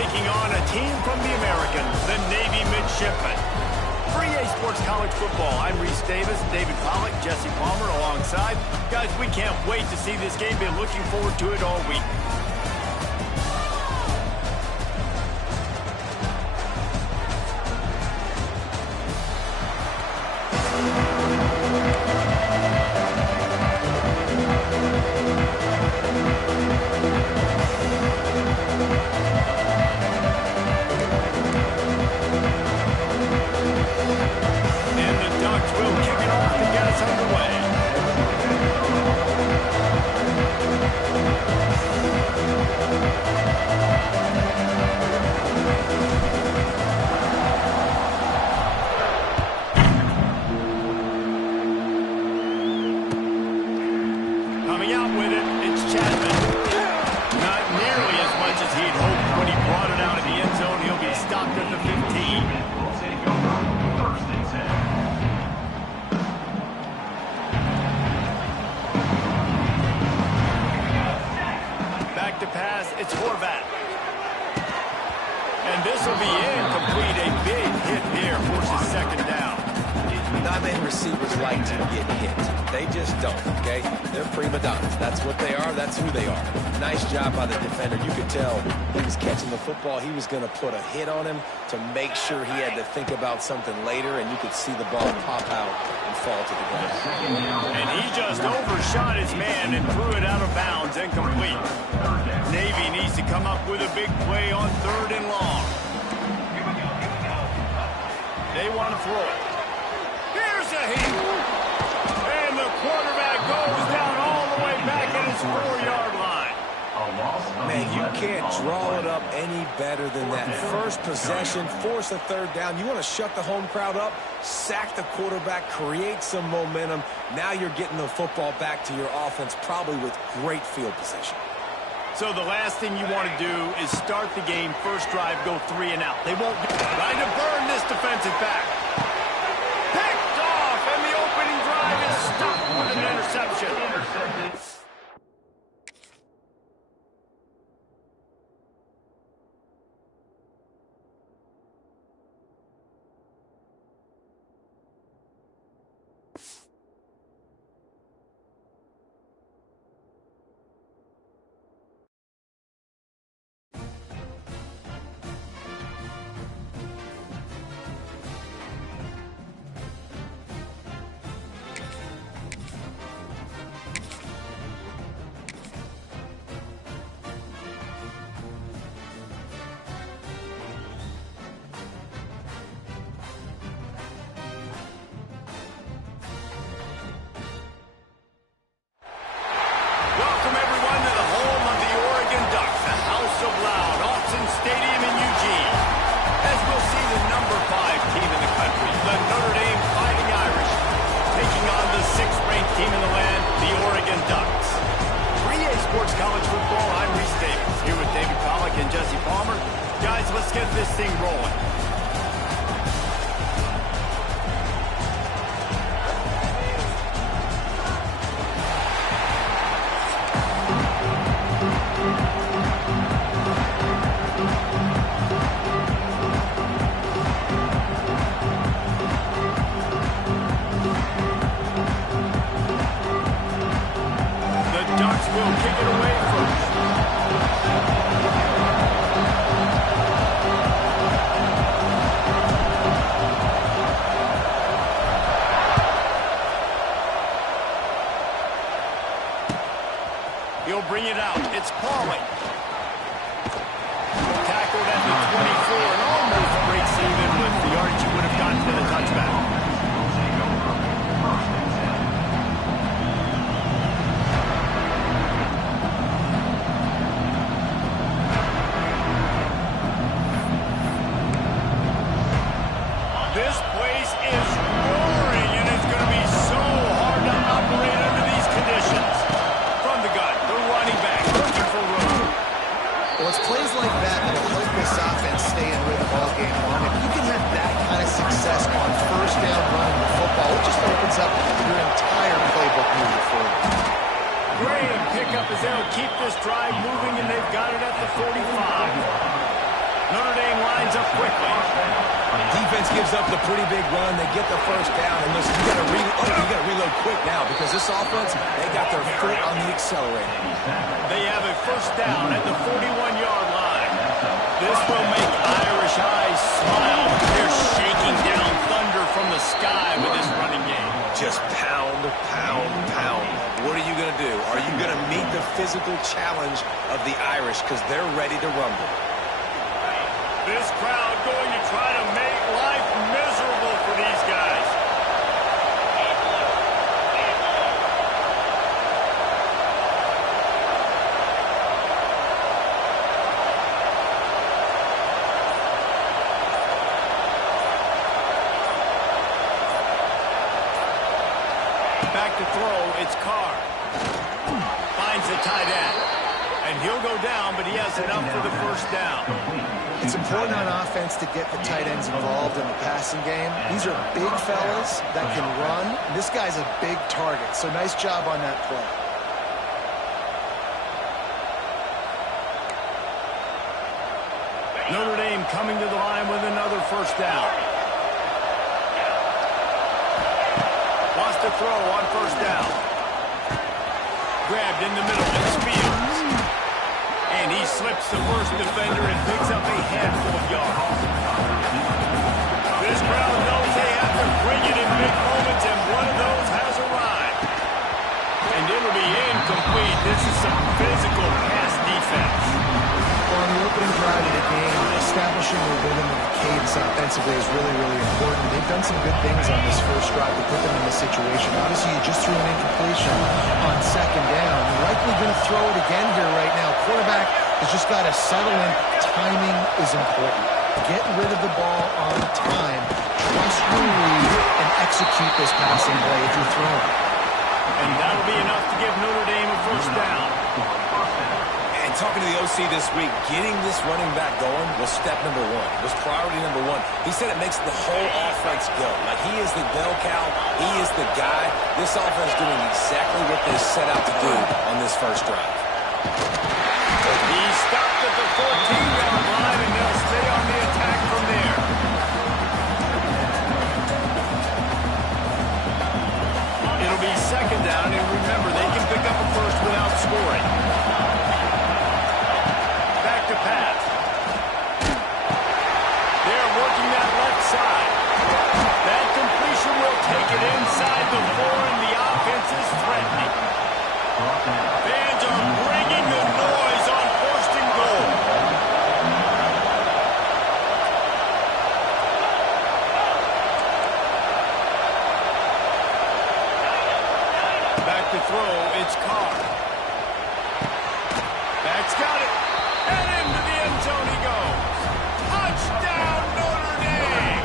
taking on a team from the Americans, the Navy Midshipmen. For EA Sports College Football, I'm Reese Davis, David Pollack, Jesse Palmer alongside. Guys, we can't wait to see this game. Been looking forward to it all week. Coming out with it, it's Chapman. Not nearly as much as he'd hoped when he brought it out of the end zone. He'll be stopped at the 15. Back to pass, it's Horvat. And this will be incomplete. A big hit here forces second down. Not many receivers like to get hit. They just don't, okay? They're prima donnas. That's what they are. That's who they are. Nice job by the defender. You could tell he was catching the football. He was going to put a hit on him to make sure he had to think about something later, and you could see the ball pop out and fall to the ground. And he just overshot his man and threw it out of bounds, incomplete. Navy needs to come up with a big play on 3rd and long. They want to throw it. Here's a heat. And the quarterback goes down all the way back at his 4-yard line. Man, you can't draw it up any better than that. First possession, force a 3rd down. You want to shut the home crowd up, sack the quarterback, create some momentum. Now you're getting the football back to your offense, probably with great field position. So the last thing you want to do is start the game, first drive, go 3 and out. They won't do it. Trying to burn this defensive back. Picked off, and the opening drive is stopped with an interception. Sports College Football. I'm Reese Davis, here with David Pollack and Jesse Palmer. Guys, let's get this thing rolling. Will kick it away first. He'll bring it out. It's Pauly. Tackled at the 24 and almost breaks even with the yardage he would have gotten to the touchback. This place is roaring, and it's going to be so hard to operate under these conditions. From the gun, the running back looking for room. Well, it's plays like that that'll help this offense stay in rhythm all game long. If you can have that kind of success on first down running the football, it just opens up your entire playbook moving forward. Graham pick up as they'll keep this drive moving, and they've got it at the 45. things up quickly. Defense gives up the pretty big run. They get the first down. And listen, you got to reload quick now because this offense, they got their foot on the accelerator. They have a first down at the 41-yard line. This will make Irish eyes smile. They're shaking down thunder from the sky with this running game. Just pound, pound, pound. What are you going to do? Are you going to meet the physical challenge of the Irish because they're ready to rumble? This crowd going to try to make life miserable for these guys. Back to throw, it's Carr. Finds the tight end. And he'll go down, but he has enough for the first down. It's important on offense to get the tight ends involved in the passing game. These are big fellas that can run. This guy's a big target, so nice job on that play. Notre Dame coming to the line with another first down. Wants to throw on first down. Grabbed in the middle, it's Fields. And he slips the first defender and picks up a handful of yards. This crowd knows they have to bring it in big moments, and one of those has arrived. And it'll be incomplete. This is some physical pass defense. Well, on the opening drive of the game, establishing the rhythm and the cadence offensively is really, really important. They've done some good things on this first drive to put them in this situation. Obviously, you just threw an incompletion on second down. You're likely going to throw it again here right now. Quarterback has just got to settle in. Timing is important. Get rid of the ball on time. Trust your read and execute this passing play if you're throwing. And that'll be enough to give Notre Dame a first down. And talking to the OC this week, getting this running back going was step number one. Was priority number one. He said it makes the whole offense go. Like, he is the bell cow. He is the guy. This offense doing exactly what they set out to do on this first drive. He stopped at the 14-yard line, and they'll stay on the attack from there. It'll be second down, and remember, they can pick up a first without scoring. Back to pass. They're working that left side. That completion will take it inside the 4, and the offense is threatening. Fans are bringing the noise on first and goal. Back to throw, it's Carr. Back's got it. And into the end zone he goes. Touchdown, Notre Dame!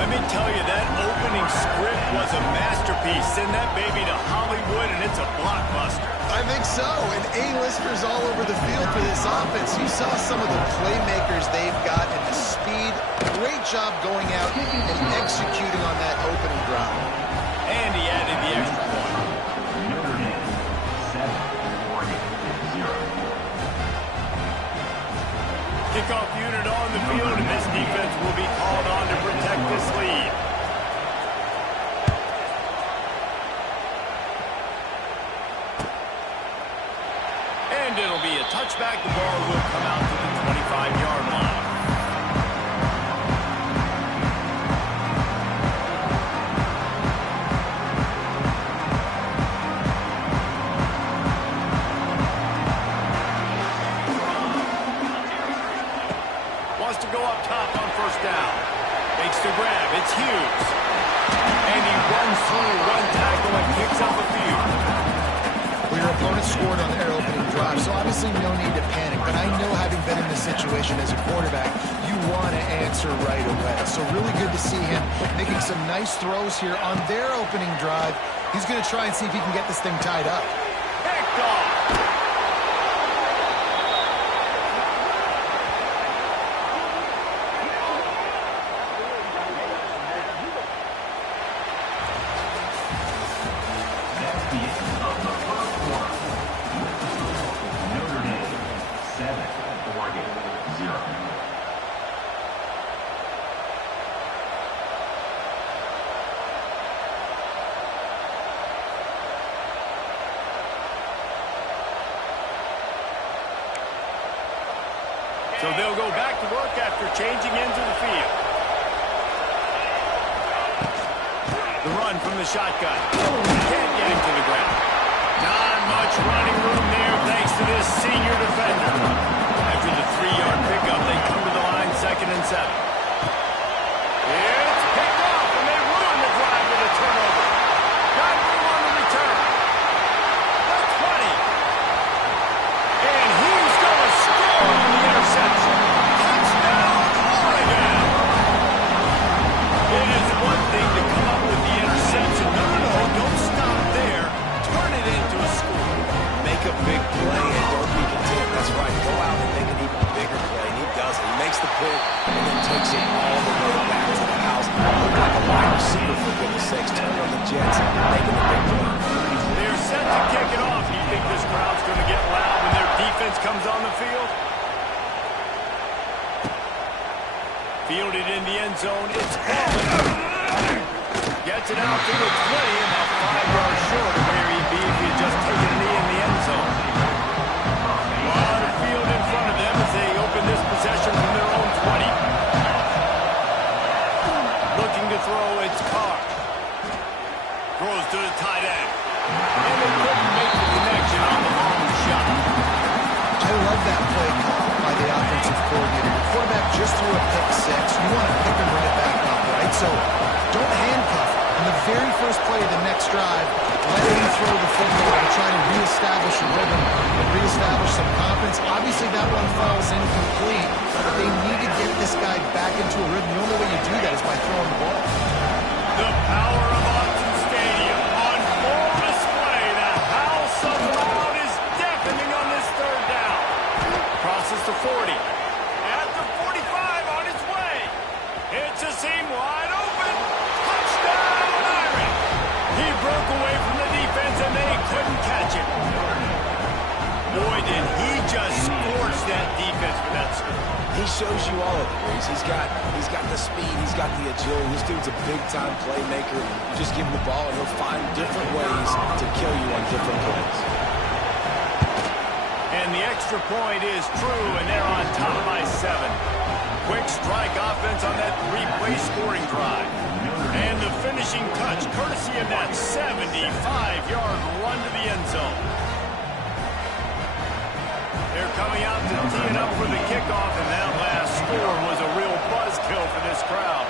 Let me tell you, that opening script was a masterpiece. Send that baby to Hollywood, and it's a blockbuster. I think so, and A-listers all over the field for this offense. You saw some of the playmakers they've got and the speed. Great job going out and executing on that opening drive. And he added the extra point. Notre Dame 7, Oregon 0. Kickoff unit on the field, and this defense will be called on to protect this lead. And it'll be a touchback. The ball will come out to the 25-yard line. Wants to go up top on first down. Makes the grab. It's Hughes. And he runs through one tackle and picks up a few. Well, your opponent scored on their opening drive, so obviously no need to panic. But I know, having been in this situation as a quarterback, you want to answer right away. So really good to see him making some nice throws here on their opening drive. He's going to try and see if he can get this thing tied up. Picked off. That's the end of the first quarter. Notre Dame 7, Oregon 0. So they'll go back to work after changing into the field. The run from the shotgun. Can't get him to the ground. Not much running room there thanks to this senior defender. After the 3-yard pickup, they come to the line 2nd and 7. It's picked off, and they ruin the drive with a turnover. Got room on the return. The 20. And he's going to score on the interception. Touchdown, Oregon. It is one thing to come up with the interception. No, don't stop there. Turn it into a score. Make a big play and don't be content. That's right. Go out and make an even bigger play. And he does it. He makes the pick and then takes it all the way back to the house. Look like a wide receiver, for goodness sakes. Turn on the Jets, making a big play. They're set to kick it off. Do you think this crowd's going to get loud when their defense comes on the field? Fielded in the end zone. It's falling. Gets it out to the 20, about 5 yards short of where he'd be if he had just taken a knee in the end zone. A lot of field in front of them as they open this possession from their own 20. Looking to throw, it's Carr. Throws to the tight end. And they couldn't make the connection on the long shot. I love that play call by the offensive coordinator. The quarterback just threw a pick 6. You want to pick him right back up, right? So don't handcuff him. In the very first play of the next drive, let him throw the football and try to reestablish a rhythm and reestablish some confidence. Obviously, that one falls incomplete, but they need to get this guy back into a rhythm. The only way you do that is by throwing the ball. The power of Autzen Stadium on full display. The howl so loud is deafening on this 3rd down. Crosses to 40. At the 45 on his way. It's a seam wide open. Touchdown, Irish. He broke away from the defense and they couldn't catch him. Boy, did he just scorch that defense with that score. He shows you all of it, Reese. He's got the speed. He's got the agility. This dude's a big-time playmaker. You just give him the ball, and he'll find different ways to kill you on different plays. And the extra point is true, and they're on top by 7. Quick strike offense on that 3-play scoring drive. And the finishing touch, courtesy of that 75-yard run to the end zone. They're coming out to tee it up for the kickoff, and that last score was a real buzzkill for this crowd.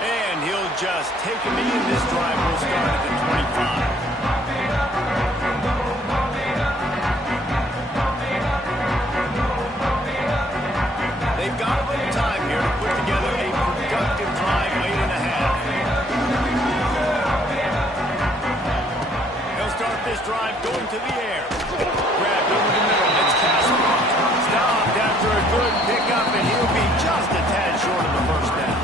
And he'll just take a knee, and this drive will start at the 25. They've got a little time here to put together a productive drive late in the half. They'll start this drive going to the air. Grabbed over the middle. It's Castle. Stopped after a good pickup, and he'll be just a tad short of the 1st down.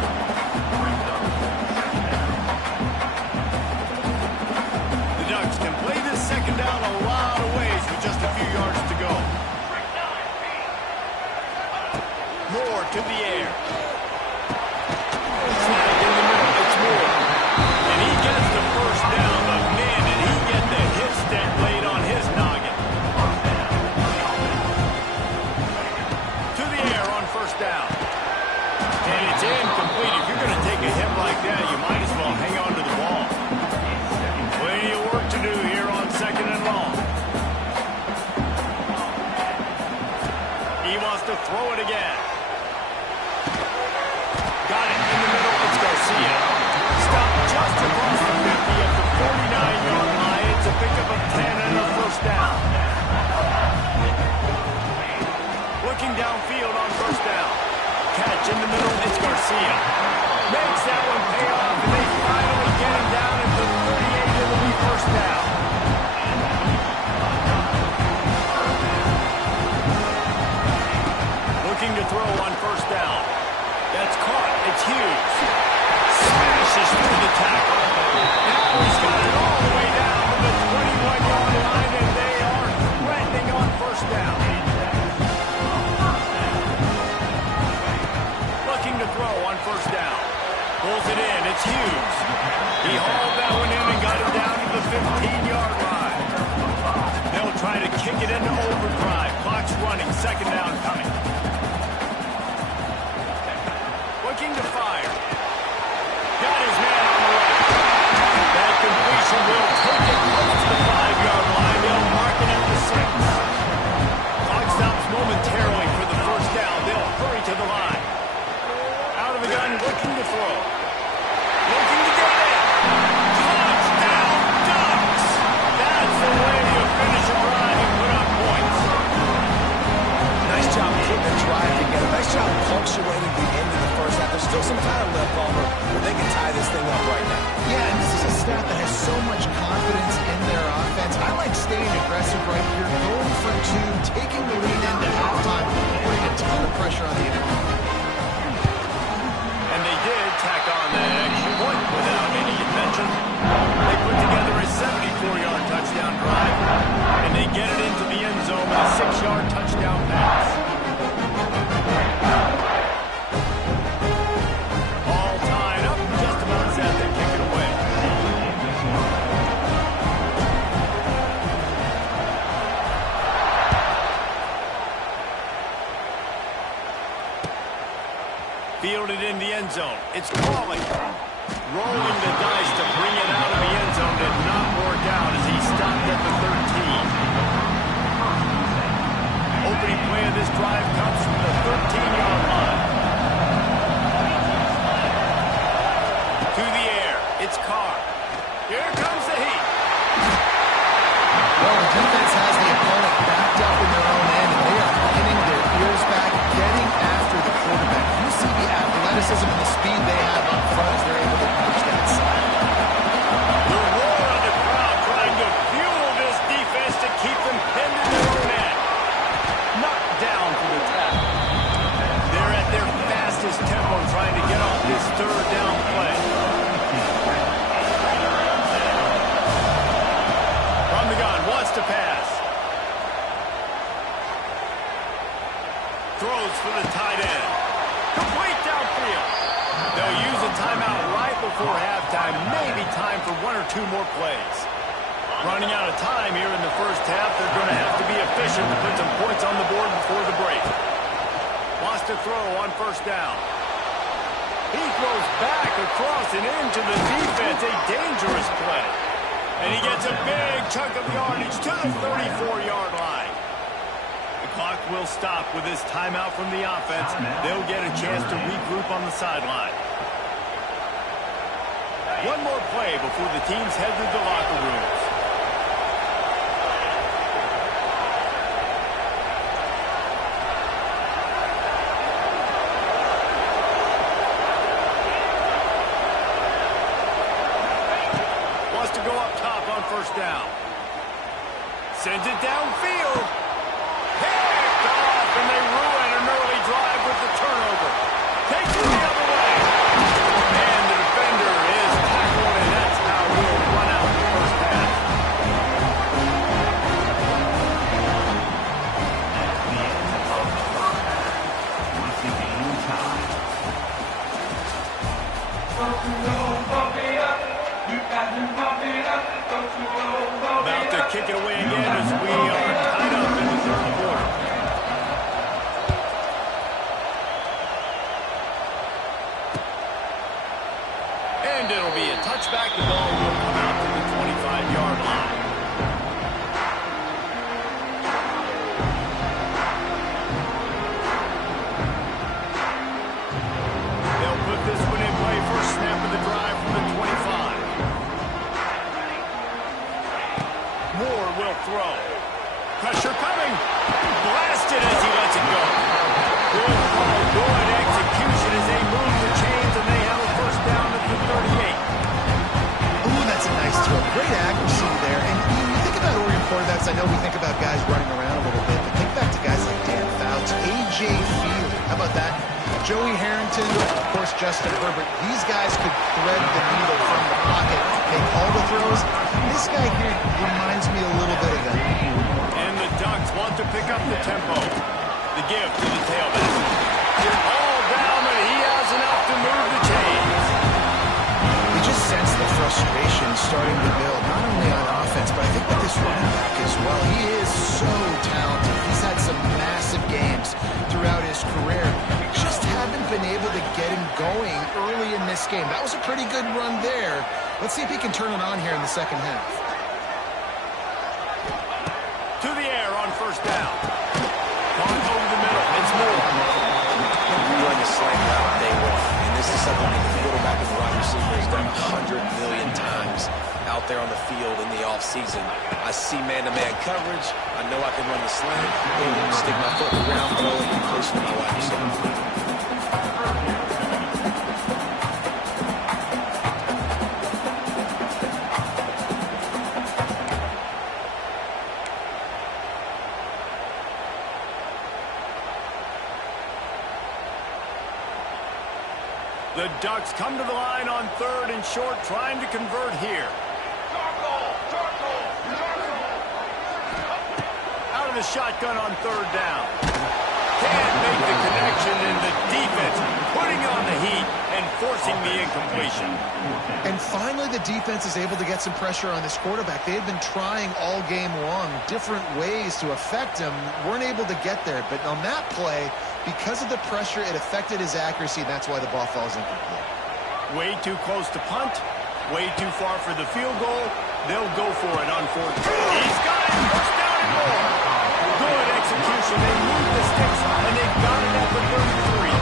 The Ducks can play this 2nd down a lot of ways with just a few yards to go. Moore to the air. Snagged in the middle. It's Moore. And he gets the 1st down, but man, did he get the hits that laid on his noggin. To the air on 1st down. And it's incomplete. If you're going to take a hit like that, you might as well hang on to the ball. Plenty of work to do here on 2nd and long. He wants to throw it again. throwing it in the end zone. It's calling. Rolling the dice to bring it out of the end zone did not work out as he stopped at the 13. Opening play of this drive comes from the 13-yard line. To the air. It's Carr. Here comes the heat. Well, the defense has the opponent backed up in their own end, and they are pinning their ears back, getting after the quarterback. You see the athleticism and the speed they have up front as they're able to reach that side. The roar of the crowd trying to fuel this defense to keep them pinned in their own end. Knocked down for the tackle. They're at their fastest tempo trying to get off this third down play. From the gun, wants to pass. Throws for the tight end. Complete downfield. They'll use a timeout right before halftime. Maybe time for one or two more plays. Running out of time here in the first half. They're going to have to be efficient to put some points on the board before the break. Wants to throw on first down. He throws back across and into the defense. A dangerous play. And he gets a big chunk of yardage to the 34-yard line. The clock will stop with this timeout from the offense. They'll get a chance to regroup on the sideline. One more play before the teams head to the locker rooms. Wants to go up top on first down. Sends it downfield. Picked off, and they ruin an early drive with the turnover. Takes it the other way. And the defender is tackled, and that's how we'll run out the first half. At the end of the first half, once the game time. About to kick it away again as we are tied up in the third quarter. And it'll be a touchback. The ball will come out to the 25-yard line. They'll put this one in play. First snap of the drive from the 25. Moore will throw. Pressure coming. Blasted as he lets it go. Good call, good execution as they move the chains, and they have a first down at the 38. Ooh, that's a nice throw. Great accuracy there. And you think about Oregon quarterbacks, I know we think about guys running around a little bit, but think back to guys like Dan Fouts, A.J. Feely. How about that? Joey Harrington, of course, Justin Herbert. These guys could thread the needle from the pocket, make all the throws. This guy here reminds me a little bit of that. And the Ducks want to pick up the tempo. The give to the tailback. All down, and he has enough to move the chains. You just sense the frustration starting to build, not only on offense, but I think with this running back as well. He is so talented. He's had some massive games throughout his career. Just haven't been able to get him going early in this game. That was a pretty good run there. Let's see if he can turn it on here in the second half. To the air on first down. Going over the middle. It's Moore. You run the slant route day one, and this is something that the quarterback and the wide receiver has done 100 million times out there on the field in the offseason. I see man-to-man coverage. I know I can run the slant. Boom, stick my foot in the ground, throw it, completion to my wide receiver. The Ducks come to the line on third and short, trying to convert here. Out of the shotgun on third down. Can't make the connection, and the defense putting on the heat and forcing the incompletion. And finally, the defense is able to get some pressure on this quarterback. They had been trying all game long different ways to affect him, weren't able to get there. But on that play, because of the pressure, it affected his accuracy, and that's why the ball falls incomplete. Way too close to punt, way too far for the field goal. They'll go for it on fourth. He's got it, first down and more. Good execution. They move the sticks, and they've got it at the 33.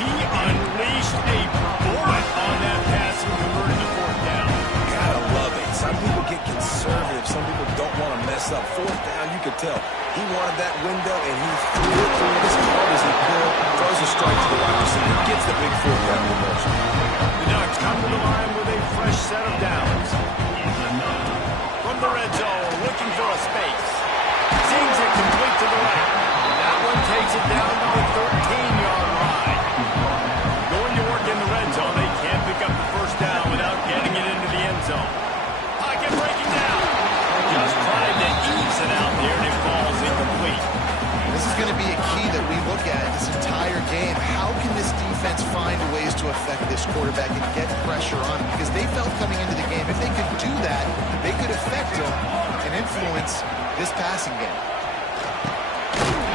He unleashed a bullet on that pass and converted to fourth down. Gotta love it. Some people get conservative. Some people don't want to mess up. Fourth down, you could tell. He wanted that window, and he threw it through it as hard as he could. Throws a strike to the wide receiver. Gets the big fourth down conversion. The Ducks come to the line with a fresh set of downs. From the red zone, looking for a space. Seems it complete to the right. That one takes it down to the 13-yard line. Going to work in the red zone, they can't pick up the first down without getting it into the end zone. Pocket breaking down. Just tried to ease it out there, and it falls incomplete. This is going to be a key that we look at this entire game. How can this defense find ways to affect this quarterback and get pressure on him? Because they felt coming into the game, if they could do that, they could affect him and influence this passing game.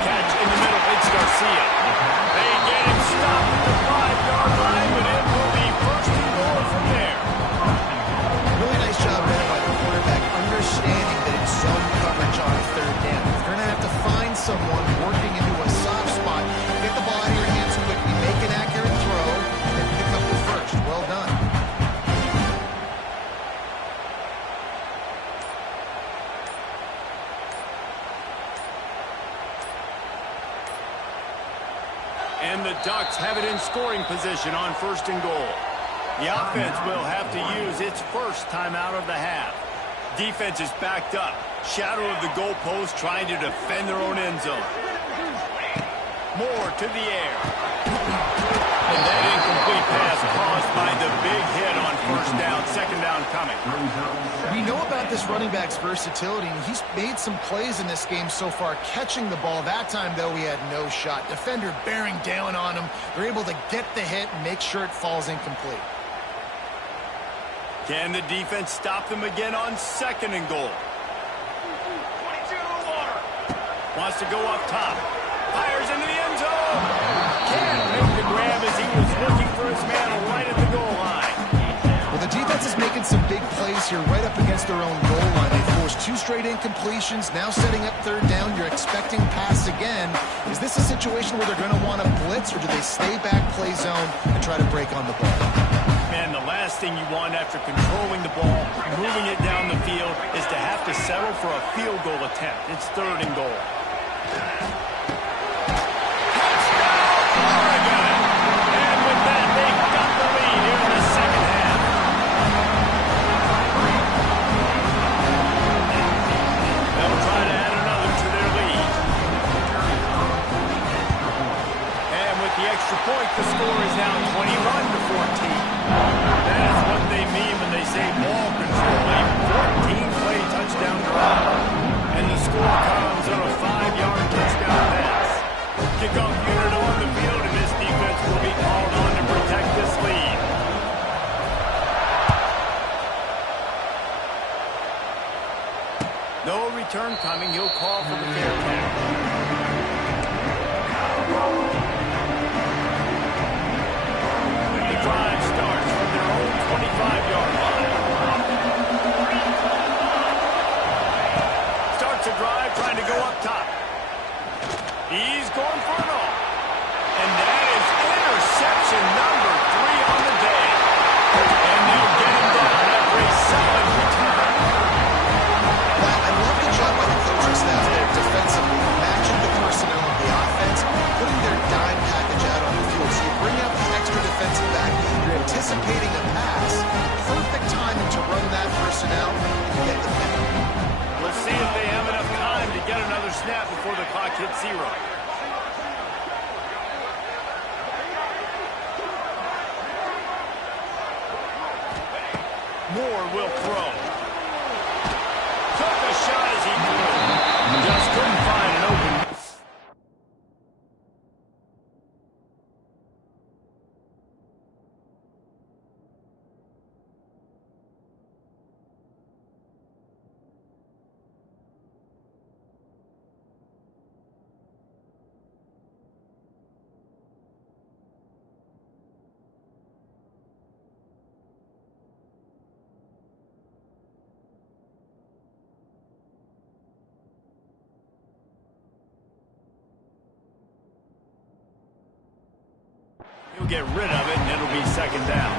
Catch in the middle, it's Garcia. They get him stopped at the 5-yard line, but it will be first and goal from there. Really nice job there by the quarterback, understanding that it's zone coverage on third down. If you're going to have to find someone working into a soft spot, get the ball out of your hands quickly, make an accurate throw, and pick up the first. Well done. And the Ducks have it in scoring position on first and goal. The offense will have to use its first timeout of the half. Defense is backed up. Shadow of the goalpost trying to defend their own end zone. Moore to the air. And that incomplete pass caused by the big hit on first down. Second down coming. We know about this running back's versatility, and he's made some plays in this game so far, catching the ball. That time, though, he had no shot. Defender bearing down on him. They're able to get the hit and make sure it falls incomplete. Can the defense stop them again on second and goal? 22 water. Wants to go up top. Fires into the end zone. Can't make the grab as he was looking for his man right at the goal line. Well, the defense is making some big plays here right up against their own goal line. They forced 2 straight incompletions, now setting up third down. You're expecting pass again. Is this a situation where they're going to want to blitz, or do they stay back, play zone, and try to break on the ball? Man, the last thing you want after controlling the ball, moving it down the field, is to have to settle for a field goal attempt. It's third and goal. Point, the score is now 21-14. That is what they mean when they say ball control. A 14-play touchdown drive. And the score comes on a 5-yard touchdown pass. Kickoff unit on the field, and this defense will be called on to protect this lead. No return coming. He'll call for the fair catch. Drive starts from their own 25-yard line. Starts a drive trying to go up top. He's going for it all. And that is interception number 3 on the day. And they'll get him down after a solid return. Well, I love the job by the coaching staff there defensively, matching the personnel of the offense, putting their dime package out on the field. So you bring out the extra defensive back, you're anticipating a pass, perfect timing to run that personnel and get the pick. We'll see if they have enough time to get another snap before the clock hits 0. Moore will throw. Took a shot as he threw. Just couldn't find an open. He'll get rid of it, and it'll be second down.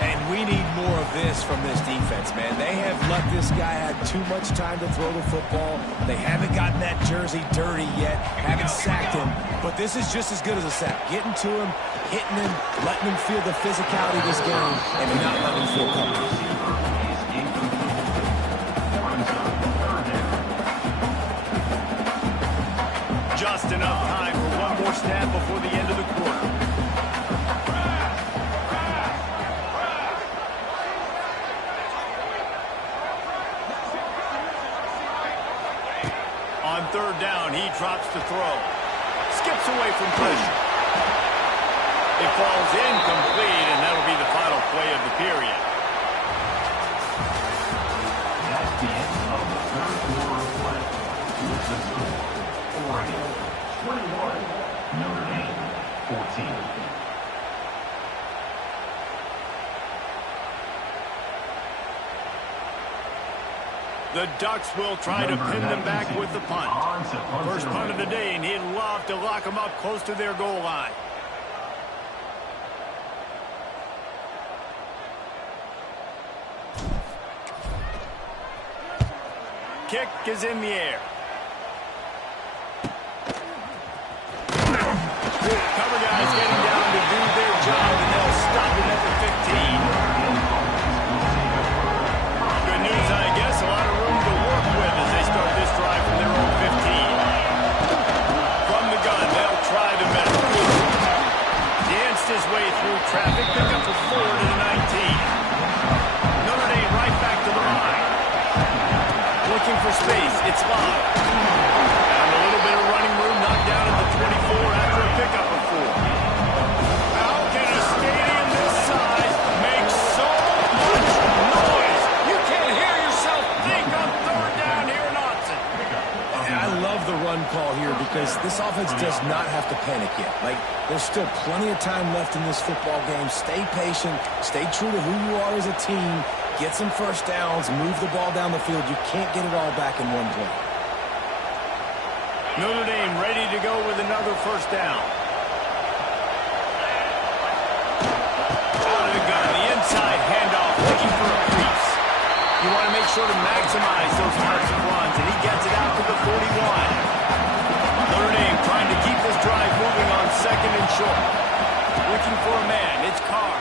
And we need more of this from this defense, man. They have let this guy have too much time to throw the football. They haven't gotten that jersey dirty yet, haven't sacked him. But this is just as good as a sack. Getting to him, hitting him, letting him feel the physicality of this game, and not letting him feel comfortable. Just enough time for one more snap before the end of the quarter. On third down, he drops to throw. Skips away from pressure. It falls incomplete, and that'll be the final play of the period. That's the end of the third quarter of play. With the score, Oregon 21, Notre Dame 14. The Ducks will try to pin them back with the punt. First punt of the day, and he'd love to lock them up close to their goal line. Kick is in the air. Cover guys getting down to do their job, and they'll stop him at the 15. Good news, I guess. A lot of room to work with as they start this drive from their own 15. From the gun, they'll try the middle. Danced his way through traffic, pick up a 4 to the 19. Notre Dame right back to the line. Looking for space, it's Love. Found a little bit of running room, knocked down at the 24 after a pickup of 4. How can a stadium this size make so much noise? You can't hear yourself think on third down here in Austin. And I love the run call here because this offense does not have to panic yet. Like, there's still plenty of time left in this football game. Stay patient, stay true to who you are as a team, get some first downs, move the ball down the field. You can't get it all back in one play. Notre Dame ready to go with another first down. Out of the gun, the inside handoff, looking for a crease. You want to make sure to maximize those types of runs, and he gets it out to the 41. Notre Dame trying to keep this drive moving on second and short. Looking for a man, it's Carr.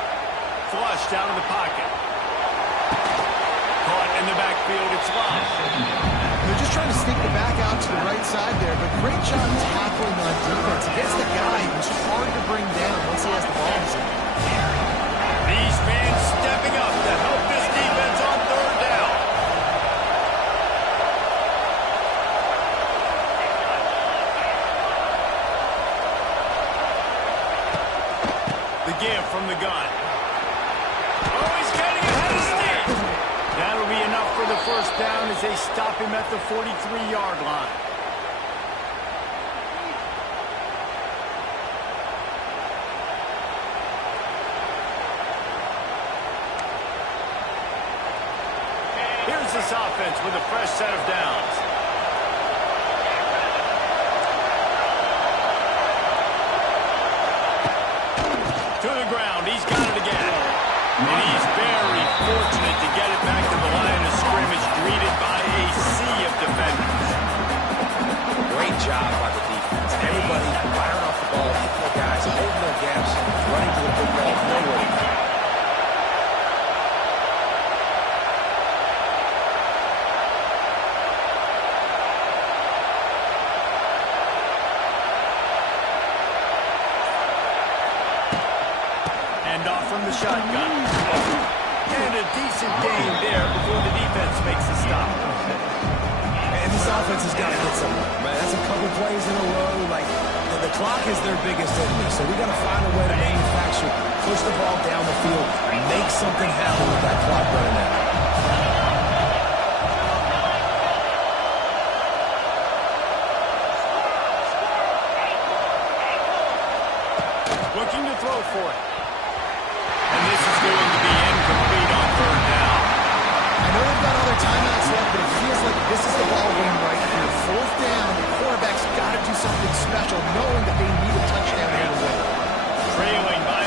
Flushed out of the pocket. Caught in the backfield, it's Love. They're just trying to sneak the back out to the right side there, but great job tackling on defense against a guy who's hard to bring down once he has the ball in his hand. These fans stepping up to help this defense on third down. The give from the gun. Oh, he's getting ahead of steam. That'll be enough for the first down as they stop him at the 43-yard line. Here's this offense with a fresh set of downs. To the ground, he's got it again. And he's very fortunate to get it back to the line of scrimmage, greeted by a sea of defenders. Great job by the defense. Everybody firing off the ball, hitting their guys, holding their gaps, running to the football, nowhere to go. Off from the shotgun. And a decent gain there before the defense makes the stop. And this offense has got to get somewhere. Man, that's a couple plays in a row. Like, the clock is their biggest enemy, so we got to find a way to manufacture, push the ball down the field, make something happen with that clock running out. Looking to throw for it. And this is going to be incomplete on third down. I know they've got other timeouts left, but it feels like this is the ball game right here. Fourth down, the quarterback's got to do something special, knowing that they need a touchdown here to win. Trailing by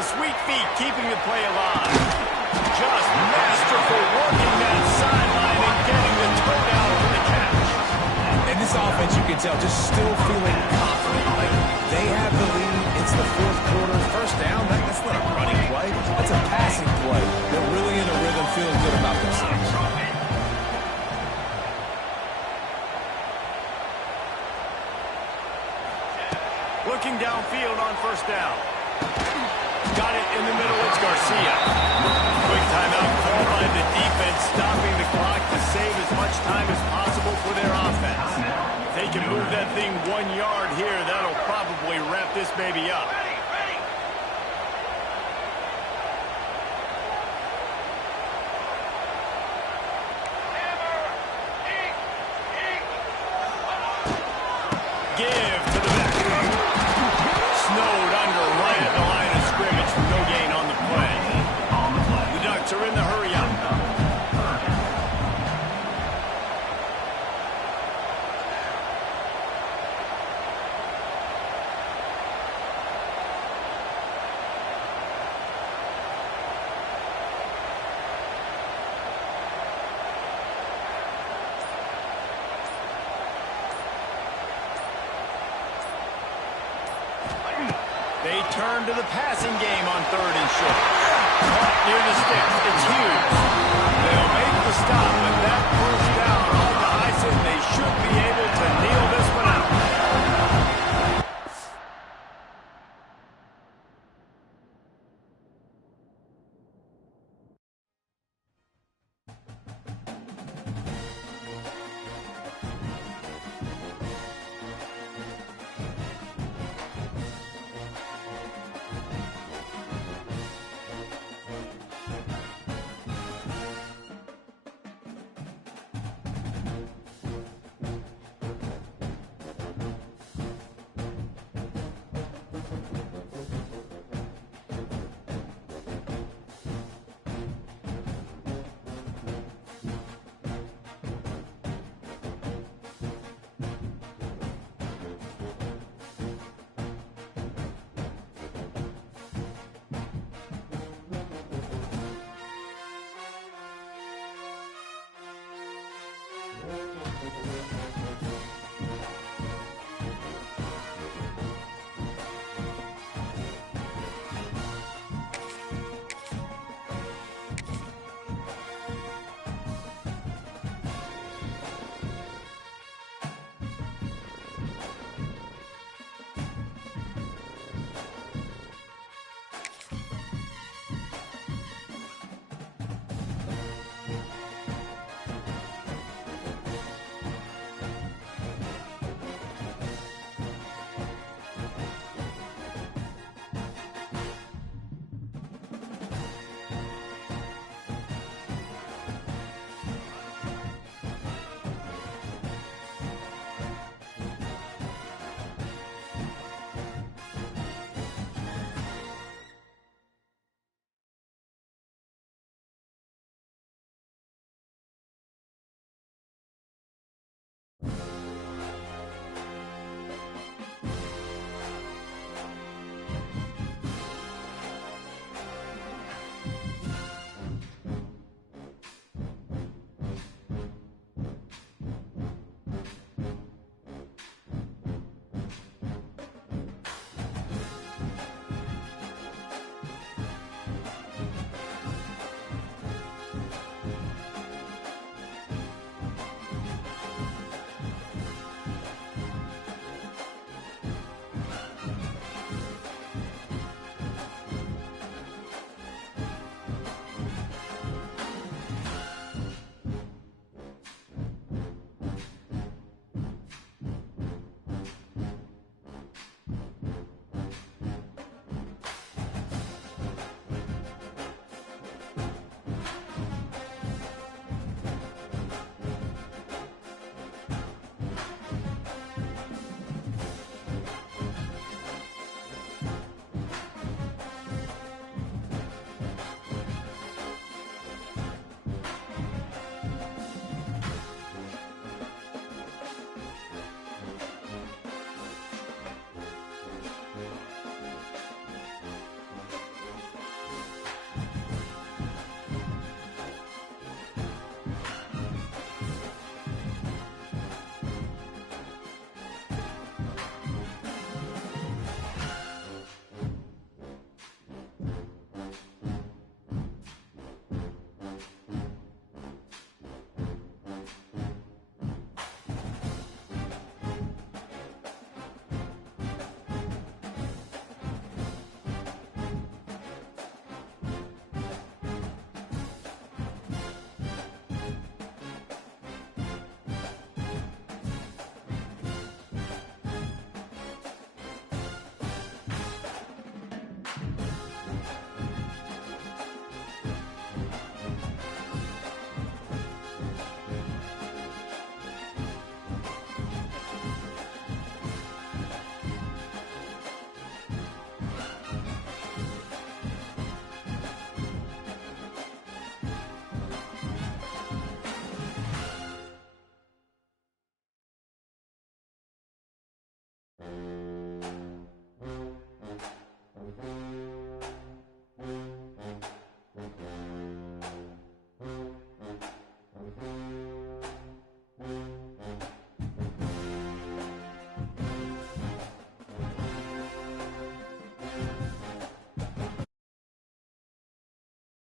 The sweet feet keeping the play alive. Just masterful working that sideline and getting the toe down for the catch. And this offense, you can tell, just still feeling confident. Like they have the lead. It's the fourth quarter. First down, that's not a running play. That's a passing play. They're really in a rhythm, feeling good about themselves. Looking downfield on first down. Got it in the middle. It's Garcia. Quick timeout called by the defense, stopping the clock to save as much time as possible for their offense. If they can move that thing 1 yard here, that'll probably wrap this baby up. Give to the back. Snowed under right at the line of scrimmage for no gain on the play. The Ducks are in the hurry up. They turn to the passing game on 3rd and short. Caught near the sticks. It's Hughes. They'll make the stop, but